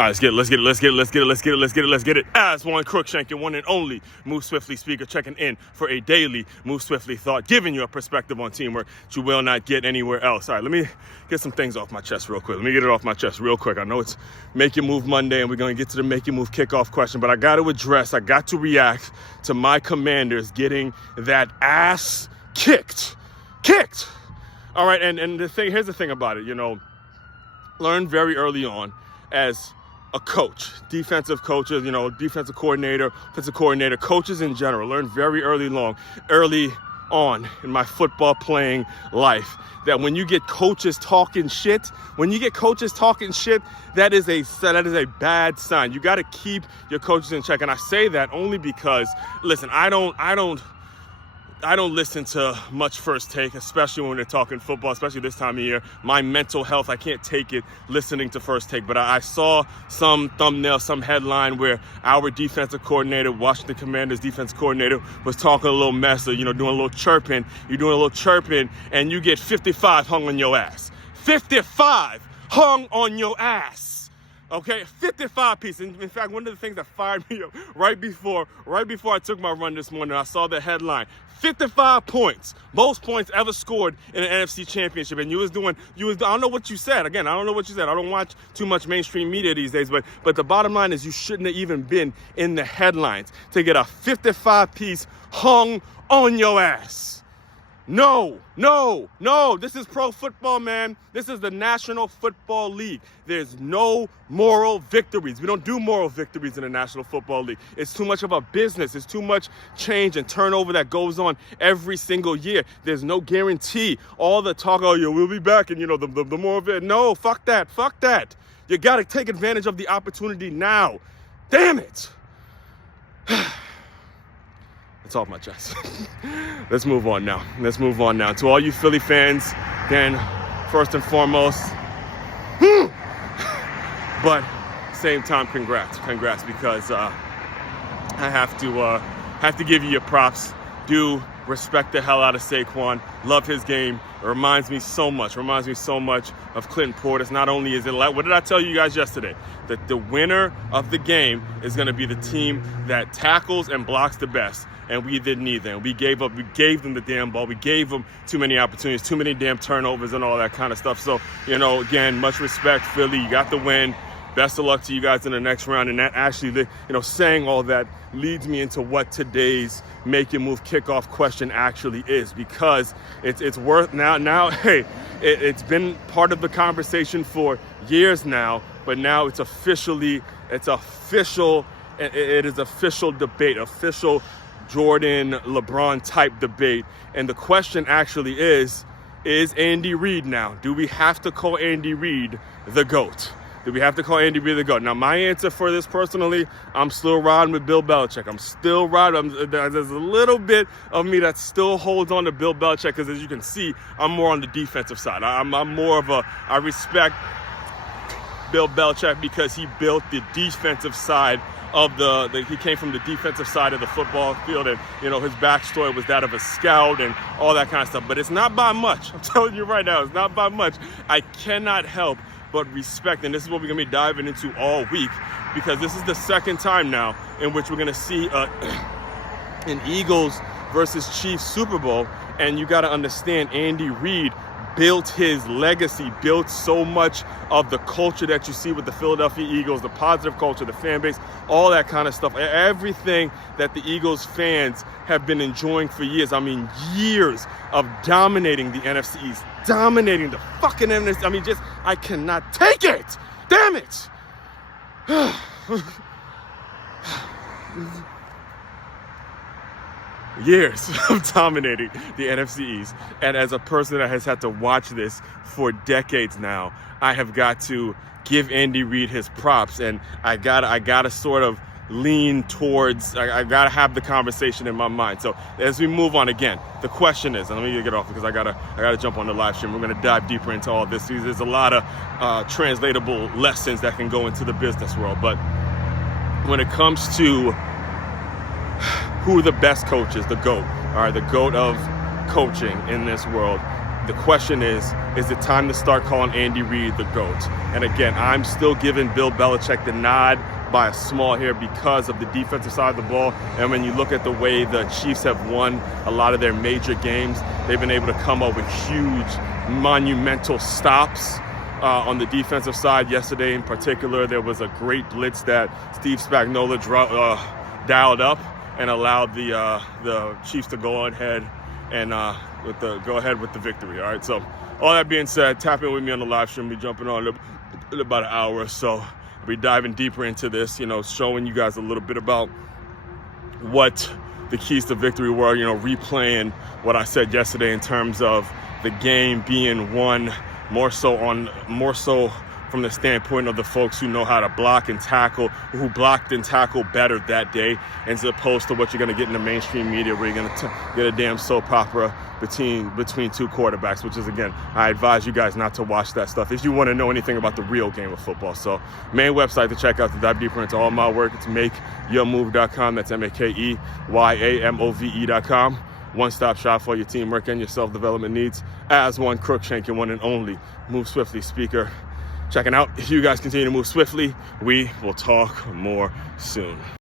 All right, let's get it. As one Crookshank, one and only Move Swiftly speaker, checking in for a daily Move Swiftly thought, giving you a perspective on teamwork that you will not get anywhere else. All right, let me get some things off my chest real quick. I know it's Make Your Move Monday, and we're going to get to the Make Your Move kickoff question, but I got to react to my Commanders getting that ass kicked. All right, and here's the thing about it, learn very early on as a coach, defensive coaches, defensive coordinator, offensive coordinator, coaches in general, learn very early on in my football playing life that when you get coaches talking shit, that is a bad sign. You got to keep your coaches in check. And I say that only because, listen, I don't listen to much First Take, especially when they're talking football, especially this time of year. My mental health, I can't take it listening to First Take. But I saw some thumbnail, some headline where our defensive coordinator, Washington Commanders defensive coordinator, was talking a little mess, or, doing a little chirping. You're doing a little chirping, and you get 55 hung on your ass. 55 hung on your ass. Okay, 55 pieces. In fact, one of the things that fired me up right before I took my run this morning, I saw the headline: 55 points, most points ever scored in an NFC championship. And I don't know what you said. Again, I don't know what you said. I don't watch too much mainstream media these days, but the bottom line is you shouldn't have even been in the headlines to get a 55 piece hung on your ass. No. This is pro football, man. This is the National Football League. There's no moral victories. We don't do moral victories in the National Football League. It's too much of a business. It's too much change and turnover that goes on every single year. There's no guarantee. All the talk, we'll be back, and the more of it. No, fuck that. You got to take advantage of the opportunity now. Damn it. It's off my chest. Let's move on now. To all you Philly fans, then first and foremost, but same time, congrats, because I have to give you your props. Do respect the hell out of Saquon. Love his game. It reminds me so much of Clinton Portis. Not only is it like, what did I tell you guys yesterday? That the winner of the game is going to be the team that tackles and blocks the best. And we did neither. And we gave them the damn ball. We gave them too many opportunities, too many damn turnovers and all that kind of stuff. So, again, much respect, Philly. You got the win. Best of luck to you guys in the next round. And that actually, saying all that leads me into what today's Make Your Move kickoff question actually is, because it's worth now. Hey, it's been part of the conversation for years now, but now it is official debate, official Jordan, LeBron type debate. And the question actually is Andy Reid now? Do we have to call Andy Reid the GOAT? Now, my answer for this personally, I'm still riding with Bill Belichick. There's a little bit of me that still holds on to Bill Belichick, because as you can see, I'm more on the defensive side. I'm more of I respect Bill Belichick because he built the defensive side of he came from the defensive side of the football field, and his backstory was that of a scout and all that kind of stuff. But it's not by much. I'm telling you right now, it's not by much. I cannot help but respect, and this is what we're gonna be diving into all week, because this is the second time now in which we're gonna see an Eagles versus Chiefs Super Bowl. And you got to understand, Andy Reid built his legacy, built so much of the culture that you see with the Philadelphia Eagles, the positive culture, the fan base, all that kind of stuff. Everything that the Eagles fans have been enjoying for years. I mean, years of dominating the NFC East, dominating the fucking NFC. I cannot take it. Damn it. Years of dominating the NFC East. And as a person that has had to watch this for decades now, I have got to give Andy Reid his props. And I gotta sort of lean towards, I gotta have the conversation in my mind. So as we move on, again, the question is, and let me get off because I gotta jump on the live stream. We're gonna dive deeper into all this. There's a lot of translatable lessons that can go into the business world. But when it comes to who are the best coaches, the GOAT, all right, the GOAT of coaching in this world, the question is it time to start calling Andy Reid the GOAT? And again, I'm still giving Bill Belichick the nod by a small hair because of the defensive side of the ball. And when you look at the way the Chiefs have won a lot of their major games, they've been able to come up with huge, monumental stops on the defensive side. Yesterday in particular, there was a great blitz that Steve Spagnuolo dialed up and allowed the Chiefs to go ahead and with the victory. All right, so all that being said, tap in with me on the live stream. We'll be jumping on in about an hour or so. We'll be diving deeper into this, showing you guys a little bit about what the keys to victory were, replaying what I said yesterday in terms of the game being won more so from the standpoint of the folks who know how to block and tackle, who blocked and tackled better that day, as opposed to what you're going to get in the mainstream media where you're going to get a damn soap opera between two quarterbacks, which is, again, I advise you guys not to watch that stuff if you want to know anything about the real game of football. So main website to check out to dive deeper into all my work, it's makeyourmove.com. That's MakeYamove.com. One-stop shop for your teamwork and your self-development needs as one Crookshank, your one and only Move Swiftly speaker. Checking out. If you guys continue to move swiftly, we will talk more soon.